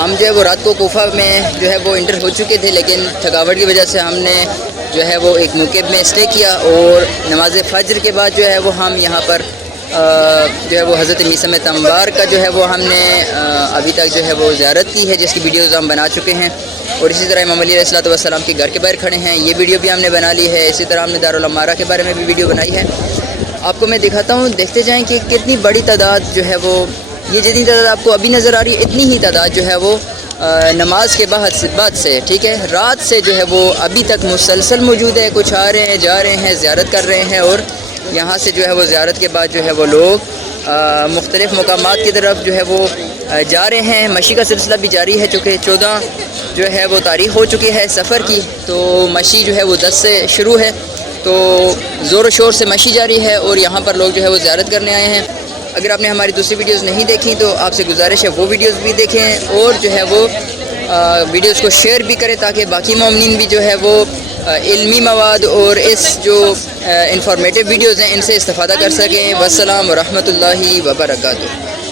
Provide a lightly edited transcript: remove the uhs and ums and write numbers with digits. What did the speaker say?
ہم جو ہے وہ رات کو کوفہ میں جو ہے وہ انٹر ہو چکے تھے، لیکن تھکاوٹ کی وجہ سے ہم نے جو ہے وہ ایک مقیم میں اسٹے کیا، اور نماز فجر کے بعد جو ہے وہ ہم یہاں پر جو ہے وہ حضرت میثم تموار کا جو ہے وہ ہم نے ابھی تک جو ہے وہ زیارت کی ہے، جس کی ویڈیوز ہم بنا چکے ہیں۔ اور اسی طرح امام علی علیہ الصلوۃ والسلام کے گھر کے باہر کھڑے ہیں، یہ ویڈیو بھی ہم نے بنا لی ہے۔ اسی طرح ہم نے دارالعمارہ کے بارے میں بھی ویڈیو بنائی ہے، آپ کو میں دکھاتا ہوں، دیکھتے جائیں کہ کتنی بڑی تعداد جو ہے وہ، یہ جتنی تعداد آپ کو ابھی نظر آ رہی ہے اتنی ہی تعداد جو ہے وہ نماز کے بعد سے، ٹھیک ہے، رات سے جو ہے وہ ابھی تک مسلسل موجود ہے۔ کچھ آ رہے ہیں، جا رہے ہیں، زیارت کر رہے ہیں، اور یہاں سے جو ہے وہ زیارت کے بعد جو ہے وہ لوگ مختلف مقامات کی طرف جو ہے وہ جا رہے ہیں۔ مشی کا سلسلہ بھی جاری ہے، چونکہ 14 جو ہے وہ تاریخ ہو چکی ہے سفر کی، تو مشی جو ہے وہ 10 سے شروع ہے، تو زور و شور سے مشی جاری ہے، اور یہاں پر لوگ جو ہے وہ زیارت کرنے آئے ہیں۔ اگر آپ نے ہماری دوسری ویڈیوز نہیں دیکھی تو آپ سے گزارش ہے وہ ویڈیوز بھی دیکھیں، اور جو ہے وہ ویڈیوز کو شیئر بھی کریں، تاکہ باقی مومنین بھی جو ہے وہ علمی مواد اور اس جو انفارمیٹیو ویڈیوز ہیں ان سے استفادہ کر سکیں۔ والسلام ورحمۃ اللہ وبرکاتہ۔